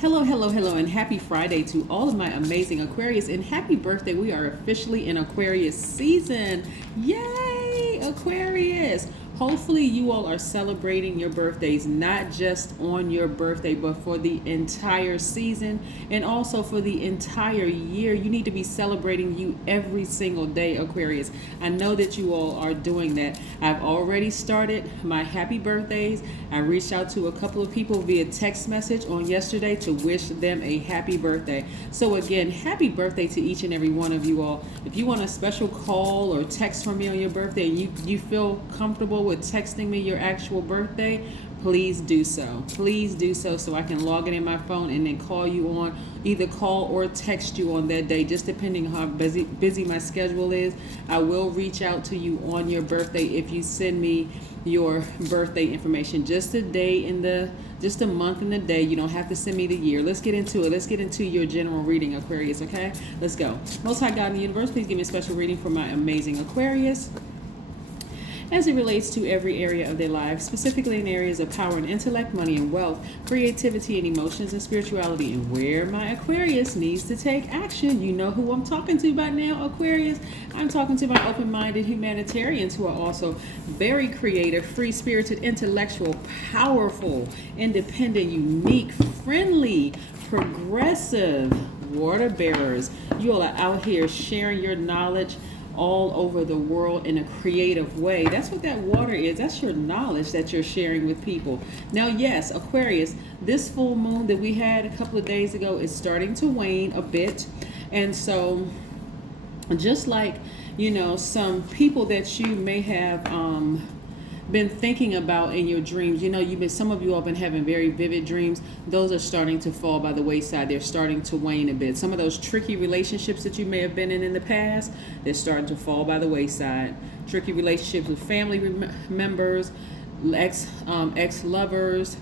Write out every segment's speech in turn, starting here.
Hello, hello, hello, and happy Friday to all of my amazing Aquarius, and happy birthday. We are officially in Aquarius season. Yay, Aquarius. Hopefully you all are celebrating your birthdays, not just on your birthday, but for the entire season and also for the entire year. You need to be celebrating you every single day, Aquarius. I know that you all are doing that. I've already started my happy birthdays. I reached out to a couple of people via text message on yesterday to wish them a happy birthday. So again, happy birthday to each and every one of you all. If you want a special call or text from me on your birthday and you feel comfortable with texting me your actual birthday, please do so. Please do so I can log it in my phone and then call you on, either call or text you on that day, just depending on how busy my schedule is. I will reach out to you on your birthday if you send me your birthday information. Just a day just a month and a day. You don't have to send me the year. Let's get into it. Let's get into your general reading, Aquarius, okay? Let's go. Most High God in the universe, please give me a special reading for my amazing Aquarius as it relates to every area of their lives, specifically in areas of power and intellect, money and wealth, creativity and emotions and spirituality, and where my Aquarius needs to take action. You know who I'm talking to by now, Aquarius. I'm talking to my open-minded humanitarians who are also very creative, free-spirited, intellectual, powerful, independent, unique, friendly, progressive water bearers. You all are out here sharing your knowledge all over the world in a creative way. That's what that water is. That's your knowledge that you're sharing with people. Now, yes, Aquarius, this full moon that we had a couple of days ago is starting to wane a bit. And so just like, some people that you may have been thinking about in your dreams, some of you all have been having very vivid dreams. Those are starting to fall by the wayside. They're starting to wane a bit. Some of those tricky relationships that you may have been in the past, they're starting to fall by the wayside. Tricky relationships with family members, ex-lovers,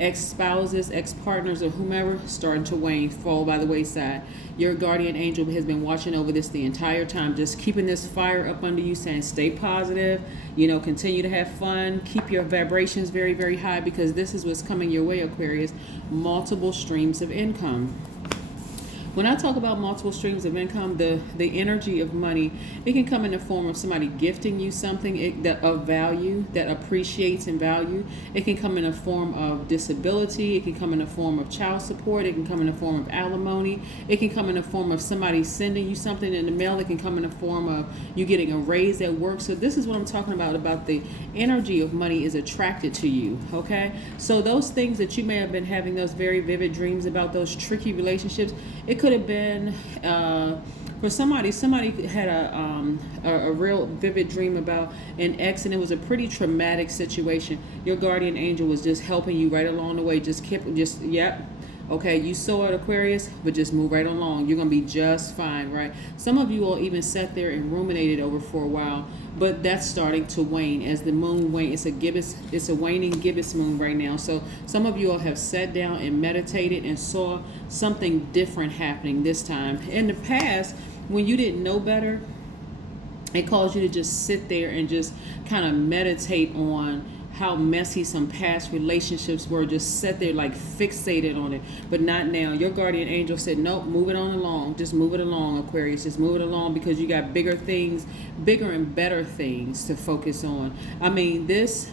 ex-spouses, ex-partners, or whomever, starting to wane, fall by the wayside. Your guardian angel has been watching over this the entire time, just keeping this fire up under you, saying stay positive, continue to have fun, keep your vibrations very, very high, because this is what's coming your way, Aquarius. Multiple streams of income. When I talk about multiple streams of income, the energy of money, it can come in the form of somebody gifting you something that of value, that appreciates in value. It can come in a form of disability. It can come in a form of child support. It can come in a form of alimony. It can come in a form of somebody sending you something in the mail. It can come in a form of you getting a raise at work. So this is what I'm talking about the energy of money is attracted to you, okay? So those things that you may have been having those very vivid dreams about, those tricky relationships, it could have been for somebody had a real vivid dream about an ex, and it was a pretty traumatic situation. Your guardian angel was just helping you right along the way. Okay, you saw it, Aquarius, but just move right along. You're going to be just fine, right? Some of you all even sat there and ruminated over for a while, but that's starting to wane as the moon wanes. It's a waning gibbous moon right now. So some of you all have sat down and meditated and saw something different happening this time. In the past, when you didn't know better, it caused you to just sit there and just kind of meditate on how messy some past relationships were, just sat there like fixated on it, but not now. Your guardian angel said, nope, move it on along. Just move it along, Aquarius. Just move it along, because you got bigger and better things to focus on. I mean, this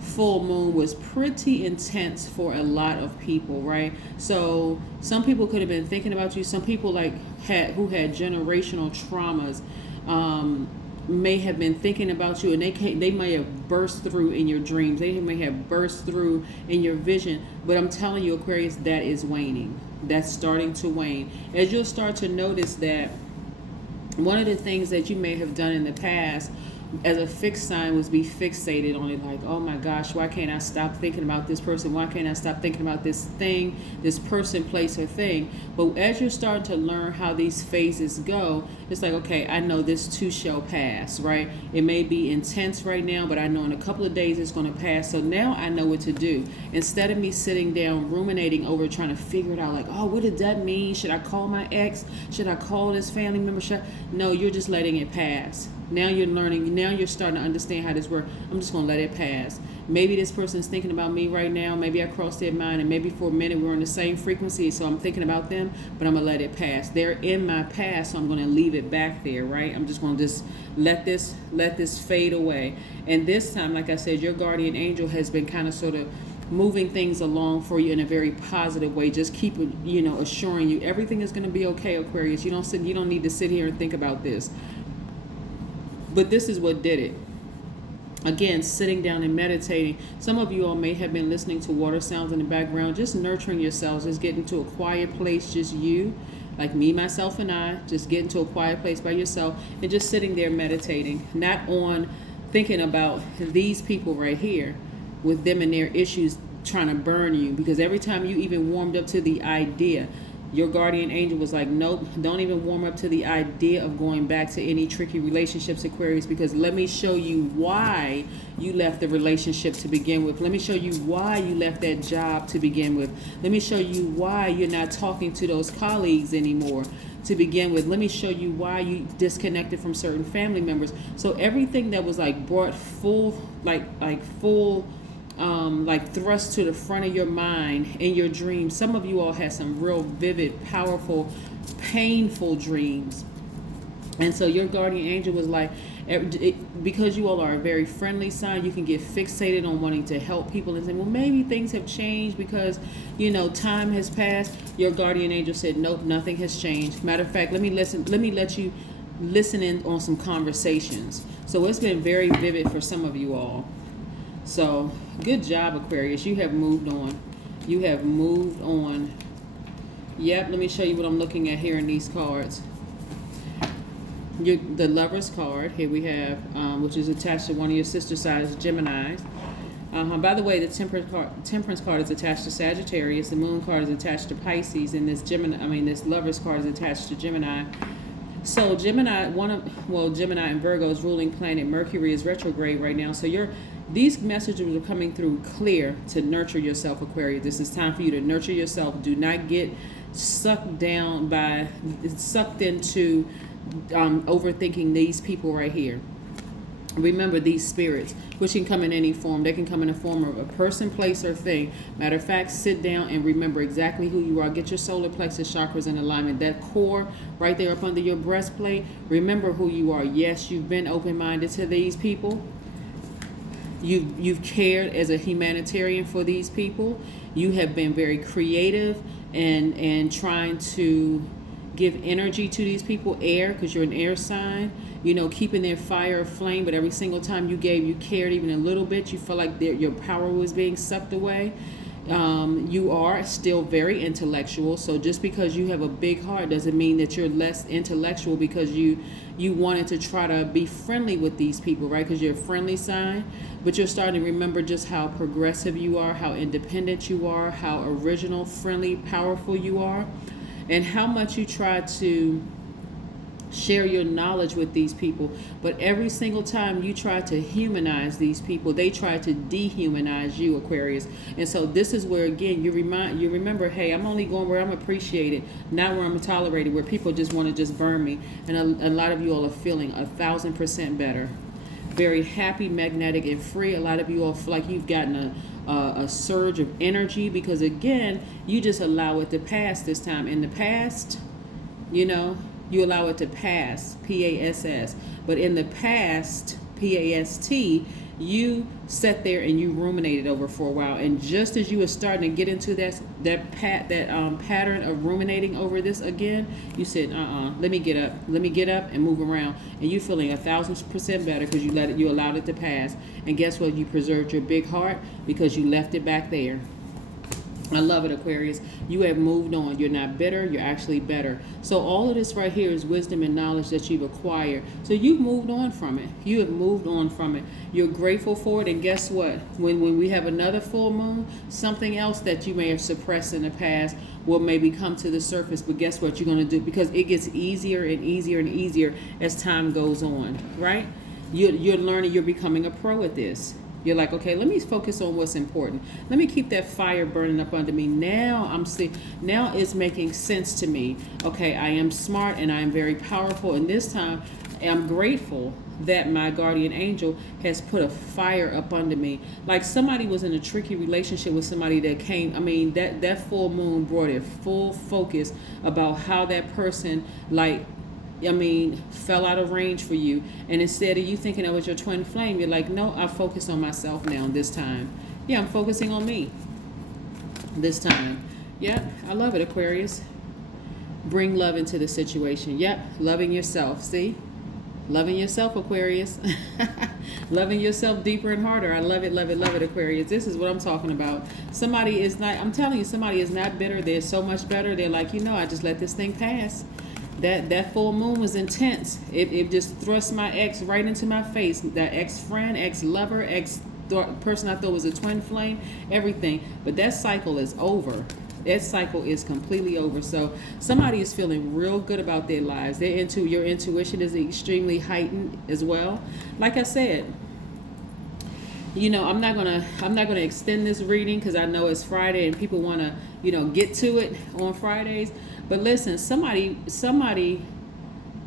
full moon was pretty intense for a lot of people, right? So some people could have been thinking about you. Some people who had generational traumas, may have been thinking about you, and they may have burst through in your dreams. They may have burst through in your vision. But I'm telling you, Aquarius, that is waning. That's starting to wane. As you'll start to notice that one of the things that you may have done in the past as a fixed sign was be fixated on it, like, oh my gosh, why can't I stop thinking about this person? Why can't I stop thinking about this thing, this person, place, or thing? But as you're starting to learn how these phases go, it's like, okay, I know this too shall pass, right? It may be intense right now, but I know in a couple of days it's going to pass. So now I know what to do. Instead of me sitting down ruminating over trying to figure it out, like, oh, what did that mean? Should I call my ex? Should I call this family member? No, you're just letting it pass. Now you're learning. Now you're starting to understand how this works. I'm just going to let it pass. maybe this person's thinking about me right now. Maybe I crossed their mind, and maybe for a minute we're on the same frequency, so I'm thinking about them, but I'm going to let it pass. They're in my past, so I'm going to leave it back there, right? I'm just going to just let this fade away. And this time, like I said, your guardian angel has been kind of sort of moving things along for you in a very positive way. Just keep, assuring you everything is going to be okay, Aquarius. You don't need to sit here and think about this. But this is what did it. Again, sitting down and meditating. Some of you all may have been listening to water sounds in the background, just nurturing yourselves, just getting to a quiet place, just you, like me, myself, and I, just getting to a quiet place by yourself and just sitting there meditating, not on thinking about these people right here with them and their issues trying to burn you. Because every time you even warmed up to the idea, your guardian angel was like, nope, don't even warm up to the idea of going back to any tricky relationships, Aquarius, because let me show you why you left the relationship to begin with. Let me show you why you left that job to begin with. Let me show you why you're not talking to those colleagues anymore to begin with. Let me show you why you disconnected from certain family members. So everything that was like brought full, thrust to the front of your mind in your dreams. Some of you all had some real vivid, powerful, painful dreams. And so your guardian angel was like, because you all are a very friendly sign, you can get fixated on wanting to help people and say, well, maybe things have changed because, time has passed. Your guardian angel said, nope, nothing has changed. Matter of fact, let me let you listen in on some conversations. So it's been very vivid for some of you all. So good job, Aquarius. You have moved on. You have moved on. Yep, let me show you what I'm looking at here in these cards. The Lover's card, here we have, which is attached to one of your sister signs, Geminis. By the way, the Temperance card is attached to Sagittarius. The Moon card is attached to Pisces, and this Lover's card is attached to Gemini. So Gemini and Virgo's ruling planet Mercury is retrograde right now. So these messages are coming through clear to nurture yourself, Aquarius. This is time for you to nurture yourself. Do not get sucked into overthinking these people right here. Remember these spirits, which can come in any form. They can come in the form of a person, place, or thing. Matter of fact, sit down and remember exactly who you are. Get your solar plexus chakras in alignment. That core right there up under your breastplate. Remember who you are. Yes, you've been open-minded to these people. You've cared as a humanitarian for these people. You have been very creative and trying to give energy to these people, air, because you're an air sign, keeping their fire aflame. But every single time you cared even a little bit, you felt like your power was being sucked away. You are still very intellectual. So just because you have a big heart doesn't mean that you're less intellectual, because you wanted to try to be friendly with these people, right? Because you're a friendly sign. But you're starting to remember just how progressive you are, how independent you are, how original, friendly, powerful you are, and how much you try to share your knowledge with these people. But every single time you try to humanize these people, they try to dehumanize you, Aquarius. And so this is where, again, you remember, hey, I'm only going where I'm appreciated, not where I'm tolerated, where people just want to just burn me. And a lot of you all are feeling 1,000% better. Very happy, magnetic, and free. A lot of you all feel like you've gotten a surge of energy, because again, you just allow it to pass this time. In the past, you allow it to pass, P-A-S-S. But in the past, P-A-S-T, you sat there and you ruminated over for a while. And just as you were starting to get into that pattern of ruminating over this again, you said, let me get up and move around. And you feeling 1,000% better because you allowed it to pass. And guess what? You preserved your big heart because you left it back there. I love it, Aquarius. You have moved on. You're not bitter. You're actually better. So all of this right here is wisdom and knowledge that you've acquired. So you've moved on from it. You have moved on from it. You're grateful for it. And guess what? When we have another full moon, something else that you may have suppressed in the past will maybe come to the surface. But guess what you're going to do? Because it gets easier and easier and easier as time goes on, right? You're learning. You're becoming a pro at this. You're like, okay, let me focus on what's important. Let me keep that fire burning up under me. Now it's making sense to me. Okay, I am smart and I am very powerful. And this time, I'm grateful that my guardian angel has put a fire up under me. Like somebody was in a tricky relationship with somebody that came, I mean, that full moon brought it full focus about how that person, like, I mean, fell out of range for you. And instead of you thinking that was your twin flame, you're like, no, I focus on myself now this time. Yeah, I'm focusing on me this time. Yeah, I love it, Aquarius. Bring love into the situation. Yep, loving yourself. See? Loving yourself, Aquarius. Loving yourself deeper and harder. I love it, love it, love it, Aquarius. This is what I'm talking about. Somebody is not, I'm telling you, somebody is not bitter. They're so much better. They're like, you know, I just let this thing pass. That full moon was intense. It just thrust my ex right into my face. That ex-friend, ex-lover, person I thought was a twin flame, everything. But that cycle is over. That cycle is completely over. So somebody is feeling real good about their lives. Your intuition is extremely heightened as well. Like I said, you know, I'm not gonna extend this reading because I know it's Friday and people want to, you know, get to it on Fridays. But listen, somebody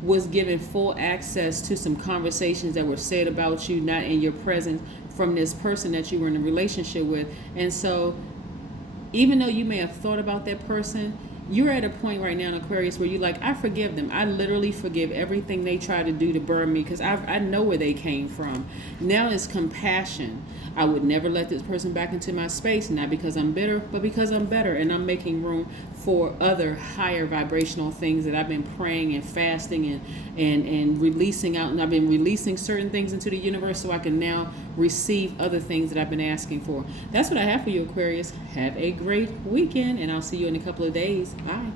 was given full access to some conversations that were said about you, not in your presence, from this person that you were in a relationship with. And so even though you may have thought about that person, you're at a point right now in Aquarius where you're like, I forgive them. I literally forgive everything they tried to do to burn me because I know where they came from. Now it's compassion. I would never let this person back into my space, not because I'm bitter, but because I'm better and I'm making room for other higher vibrational things that I've been praying and fasting and releasing out. And I've been releasing certain things into the universe so I can now receive other things that I've been asking for. That's what I have for you, Aquarius. Have a great weekend, and I'll see you in a couple of days. Bye.